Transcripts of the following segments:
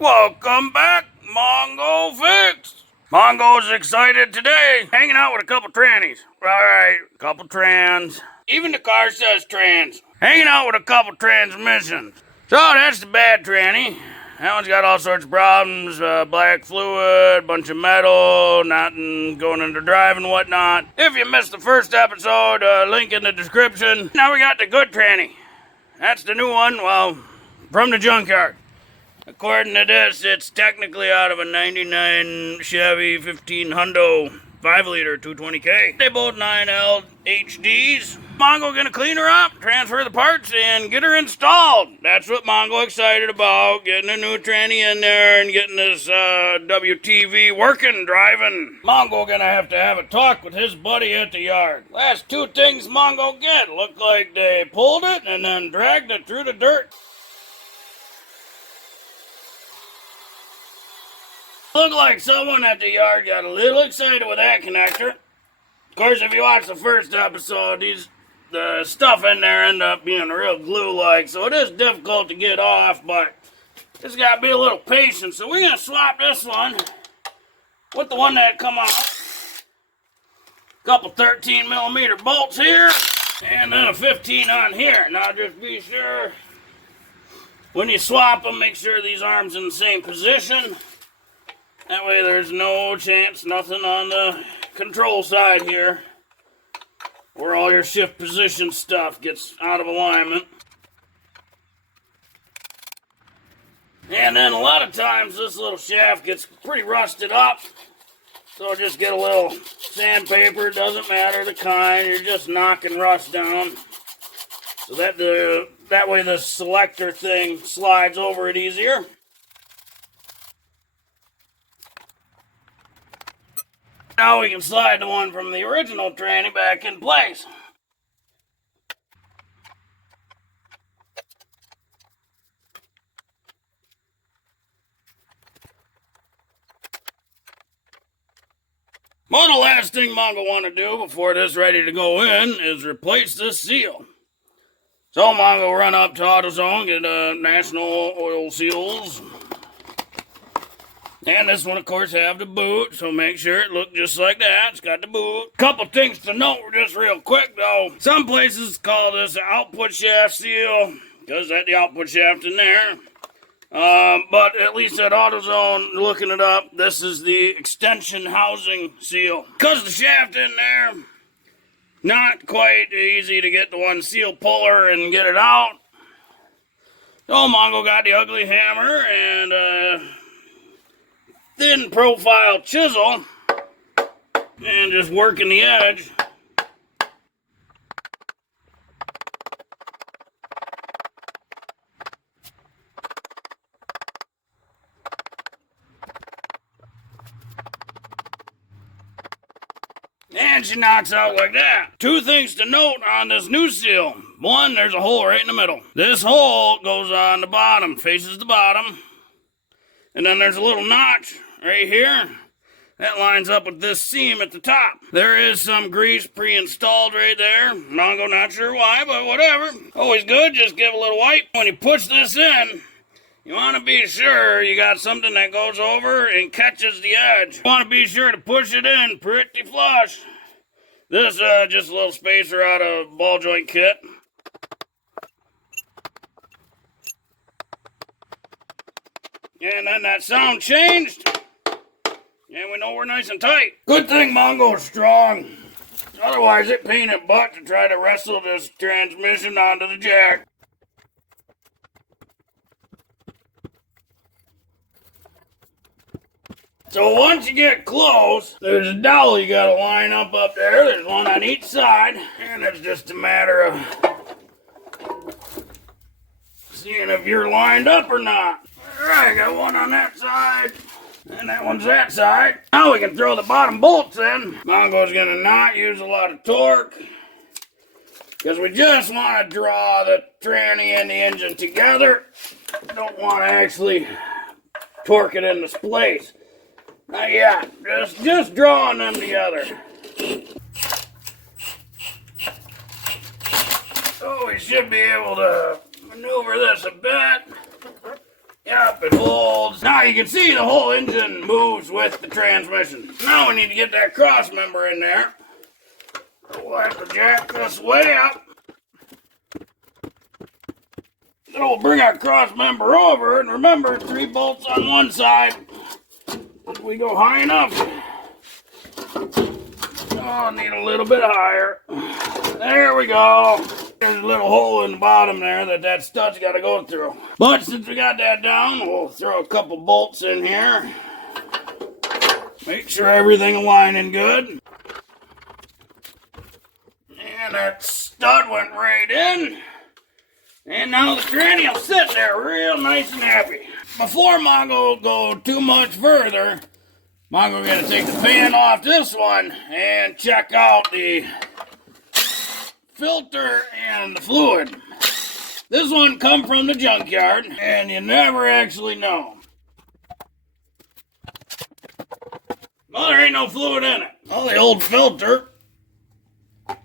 Welcome back, Mongo Fix. Mongo's excited today, hanging out with a couple trannies. Alright, couple trans. Even the car says trans. Hanging out with a couple transmissions. So that's the bad tranny. That one's got all sorts of problems, black fluid, bunch of metal, nothing going into drive and whatnot. If you missed the first episode, link in the description. Now we got the good tranny. That's the new one, well, from the junkyard. According to this, it's technically out of a 99 Chevy 1500 5-liter 220K. They both 9L HDs. Mongo gonna clean her up, transfer the parts, and get her installed. That's what Mongo excited about, getting a new tranny in there and getting this WTV working, driving. Mongo gonna have to have a talk with his buddy at the yard. Last two things Mongo get look like they pulled it and then dragged it through the dirt. Looked like someone at the yard got a little excited with that connector. Of course, if you watch the first episode, the stuff in there ended up being real glue-like, so it is difficult to get off, but just gotta be a little patient. So we're gonna swap this one with the one that come off. Couple 13mm bolts here, and then a 15 on here. Now just be sure when you swap them, make sure these arms in the same position. That way there's no chance, nothing on the control side here where all your shift position stuff gets out of alignment. And then a lot of times this little shaft gets pretty rusted up. So just get a little sandpaper, doesn't matter the kind, you're just knocking rust down. So that way the selector thing slides over it easier. Now we can slide the one from the original tranny back in place. Well, the last thing Mongo want to do before this is ready to go in is replace this seal. So Mongo run up to AutoZone, get National Oil Seals. And this one, of course, have the boot, so make sure it look just like that. It's got the boot. Couple things to note just real quick, though. Some places call this an output shaft seal, because that's the output shaft in there. But at least at AutoZone, looking it up, this is the extension housing seal. Because the shaft in there, not quite easy to get the one seal puller and get it out. So Mongo got the ugly hammer and thin profile chisel and just working the edge. And she knocks out like that. Two things to note on this new seal. One, there's a hole right in the middle. This hole goes on the bottom, faces the bottom. And then there's a little notch right here that lines up with this seam at the top. There is some grease pre-installed right there. Mongo not sure why, but whatever. Always good, just give a little wipe. When you push this in, you want to be sure you got something that goes over and catches the edge. You want to be sure to push it in pretty flush. This just a little spacer out of ball joint kit. And then that sound changed. And we know we're nice and tight. Good thing Mongo's strong. Otherwise it painted butt to try to wrestle this transmission onto the jack. So once you get close, there's a dowel you gotta line up there. There's one on each side. And it's just a matter of seeing if you're lined up or not. Alright, got one on that side. And that one's that side. Now we can throw the bottom bolts in. Mongo's gonna not use a lot of torque, because we just want to draw the tranny and the engine together. Don't want to actually torque it into place. Not yet. Just drawing them together. So we should be able to maneuver this a bit. Yep, it holds. Now you can see the whole engine moves with the transmission. Now we need to get that cross member in there. We'll have to jack this way up. Then we'll bring our cross member over, and remember, 3 bolts on one side. If we go high enough. Oh, need a little bit higher. There we go. There's a little hole in the bottom there that stud's got to go through. But since we got that down, we'll throw a couple bolts in here. Make sure everything aligning good. And that stud went right in. And now the tranny will sit there real nice and happy. Before Mongo go too much further, Mongo gonna take the pan off this one and check out the filter and the fluid. This one come from the junkyard, and you never actually know. Well, there ain't no fluid in it. Well, the old filter, a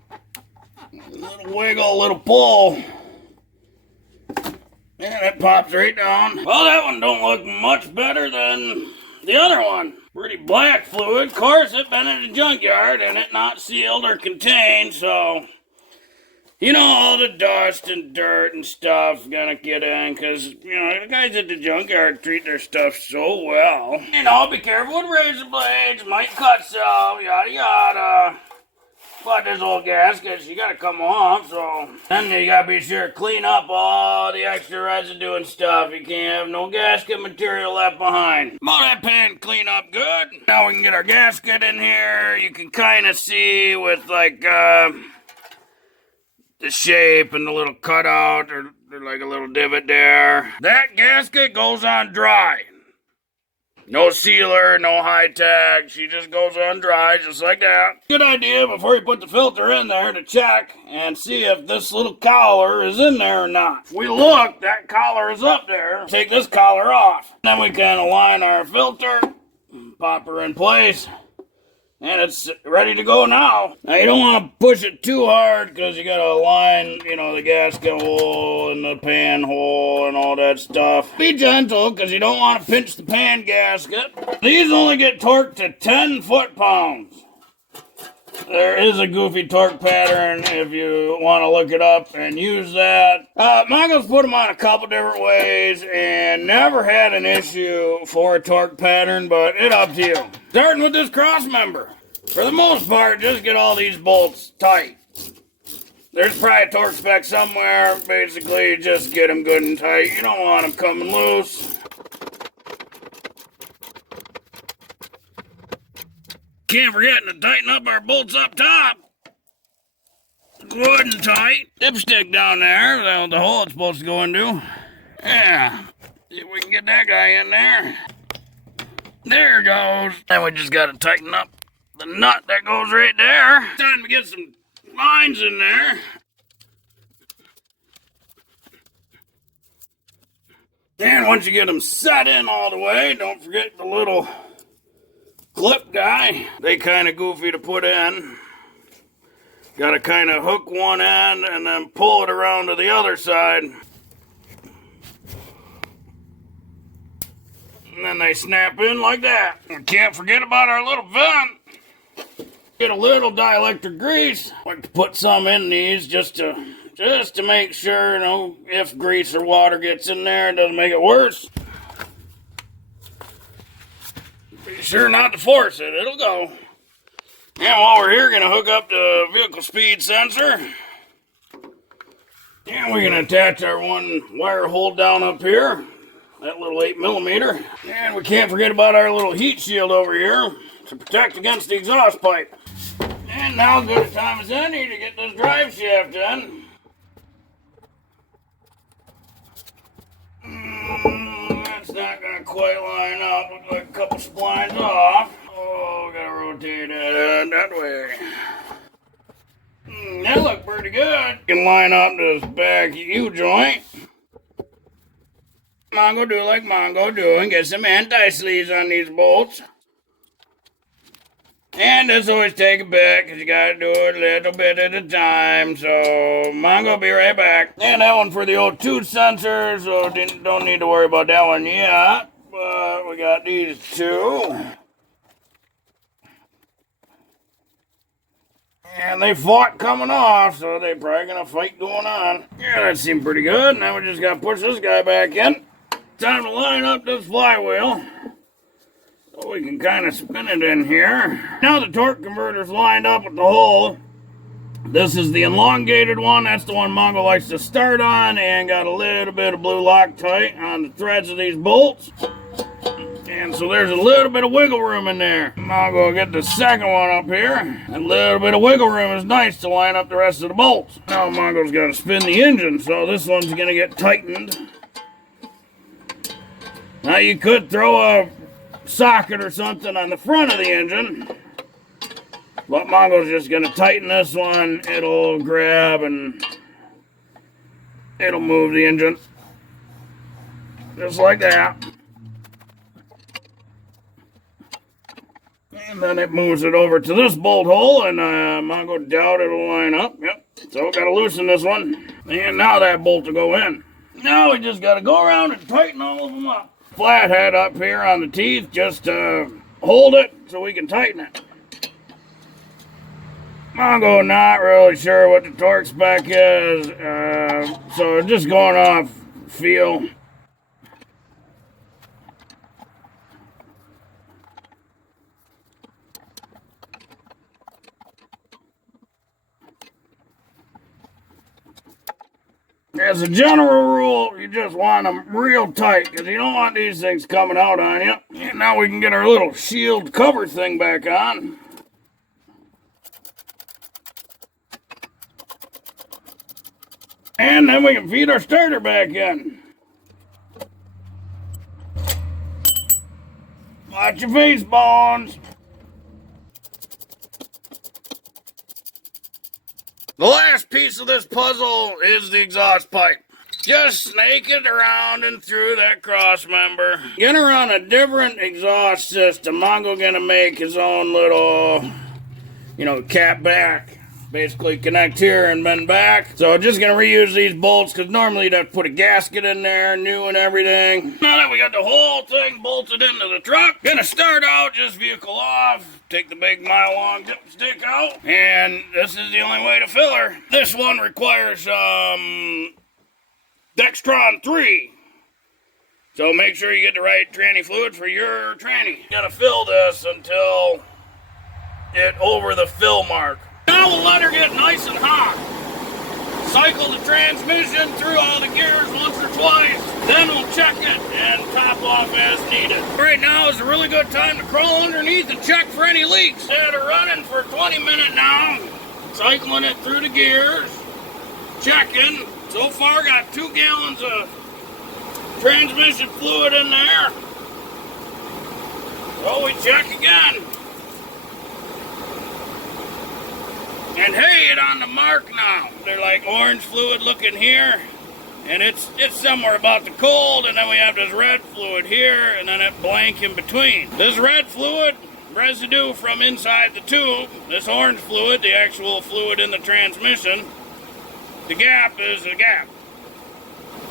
little wiggle, a little pull, and it pops right down. Well, that one don't look much better than the other one. Pretty black fluid. Of course, it been in the junkyard and it not sealed or contained, so you know, all the dust and dirt and stuff gonna get in, because, you know, the guys at the junkyard treat their stuff so well. You know, be careful with razor blades, might cut some, yada yada. But this old gasket, you gotta come off, so then you gotta be sure to clean up all the extra residue and stuff. You can't have no gasket material left behind. Well, that pan clean up good. Now we can get our gasket in here. You can kind of see with, like, the shape and the little cutout, or like a little divot there. That gasket goes on dry. No sealer, no high tack. She just goes on dry, just like that. Good idea before you put the filter in there to check and see if this little collar is in there or not. If we look, that collar is up there. Take this collar off. Then we can align our filter, pop her in place, and it's ready to go now. Now, you don't want to push it too hard because you got to align, you know, the gasket hole and the pan hole and all that stuff. Be gentle because you don't want to pinch the pan gasket. These only get torqued to 10 foot-pounds. There is a goofy torque pattern if you want to look it up and use that. Mongo's put them on a couple different ways and never had an issue for a torque pattern, but it's up to you. Starting with this cross member. For the most part, just get all these bolts tight. There's probably a torque spec somewhere. Basically, just get them good and tight. You don't want them coming loose. Can't forget to tighten up our bolts up top. Good and tight. Dipstick down there, the hole it's supposed to go into. Yeah, see if we can get that guy in there. There it goes. Then we just got to tighten up the nut that goes right there. Time to get some lines in there. And once you get them set in all the way, don't forget the little clip guy. They kind of goofy to put in. Got to kind of hook one end and then pull it around to the other side. And then they snap in like that. We can't forget about our little vent. Get a little dielectric grease. Like to put some in these just to make sure, you know, if grease or water gets in there, it doesn't make it worse. Be sure not to force it, it'll go. And while we're here, gonna hook up the vehicle speed sensor. And we're gonna attach our one wire hold down up here, that little 8mm. And we can't forget about our little heat shield over here to protect against the exhaust pipe. And now good time as any to get this drive shaft in. That's not gonna quite line up. Looks like a couple splines off. Oh, gotta rotate it that way. That looked pretty good. You can line up this back U-joint. Mongo do like Mongo do and get some anti-sleeves on these bolts. And this always take a bit, because you got to do it a little bit at a time. So, Mongo will be right back. And that one for the old tooth sensor, so don't need to worry about that one yet. But we got these two. And they fought coming off, so they probably going to fight going on. Yeah, that seemed pretty good. Now we just got to push this guy back in. Time to line up this flywheel. So we can kind of spin it in here. Now the torque converter's lined up with the hole. This is the elongated one. That's the one Mongo likes to start on, and got a little bit of blue Loctite on the threads of these bolts. And so there's a little bit of wiggle room in there. Mongo will get the second one up here. A little bit of wiggle room is nice to line up the rest of the bolts. Now Mongo's got to spin the engine, so this one's going to get tightened. Now you could throw a socket or something on the front of the engine, but Mongo's just going to tighten this one. It'll grab and it'll move the engine just like that, and then it moves it over to this bolt hole, and Mongo doubt it'll line up. Yep, so got to loosen this one, and now that bolt will go in. Now we just got to go around and tighten all of them up. Flathead up here on the teeth, just hold it so we can tighten it. Mongo not really sure what the torque spec is, so just going off feel. As a general rule, you just want them real tight, because you don't want these things coming out on you. And now we can get our little shield cover thing back on. And then we can feed our starter back in. Watch your face, Bones. The last piece of this puzzle is the exhaust pipe. Just snake it around and through that cross member. Get around a different exhaust system. Mongo gonna make his own little, cap back. Basically connect here and bend back. So just gonna reuse these bolts, because normally you'd have to put a gasket in there, new and everything. Now that we got the whole thing bolted into the truck, gonna start out just vehicle off, take the big mile-long dipstick out, and this is the only way to fill her. This one requires Dextron 3. So make sure you get the right tranny fluid for your tranny. You gotta fill this until it over the fill mark. Now we'll let her get nice and hot. Cycle the transmission through all the gears once or twice. Then we'll check it and top off as needed. Right now is a really good time to crawl underneath and check for any leaks. Instead of running for 20 minutes now, cycling it through the gears, checking. So far got 2 gallons of transmission fluid in there. So we check again. And hey, it's on the mark now. They're like orange fluid looking here, and it's somewhere about the cold, and then we have this red fluid here, and then it blank in between. This red fluid, residue from inside the tube. This orange fluid, the actual fluid in the transmission. The gap is the gap.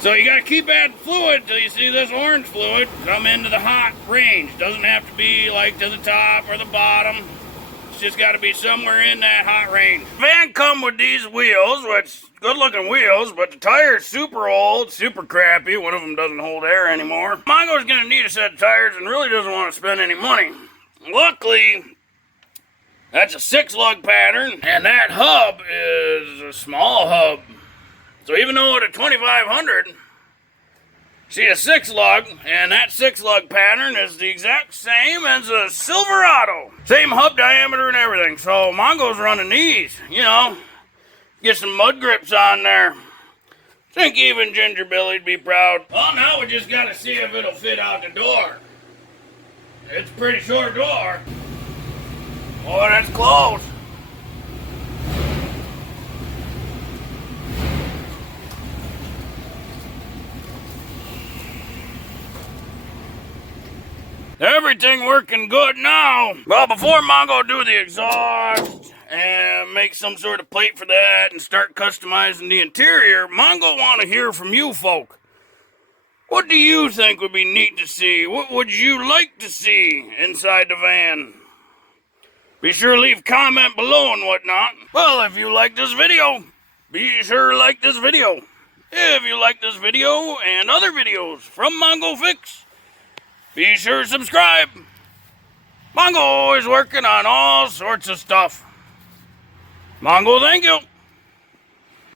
So you gotta keep adding fluid till you see this orange fluid come into the hot range. Doesn't have to be like to the top or the bottom. It's just got to be somewhere in that hot range. Van come with these wheels, which good looking wheels, but the tire's super old, super crappy. One of them doesn't hold air anymore. Mongo's going to need a set of tires and really doesn't want to spend any money. Luckily, that's a 6-lug pattern, and that hub is a small hub. So even though it's a 2500, see a 6-lug, and that 6-lug pattern is the exact same as a Silverado. Same hub diameter and everything. So Mongo's running these, get some mud grips on there. Think even Ginger Billy'd be proud. Well, now we just got to see if it'll fit out the door. It's a pretty short door. Oh, that's close. There everything working good now. Well, before Mongo do the exhaust and make some sort of plate for that and start customizing the interior, Mongo want to hear from you folk. What do you think would be neat to see? What would you like to see inside the van? Be sure to leave a comment below and whatnot. Well, if you like this video, be sure to like this video. If you like this video and other videos from Mongo Fix, be sure to subscribe. Mongo is working on all sorts of stuff. Mongo, thank you.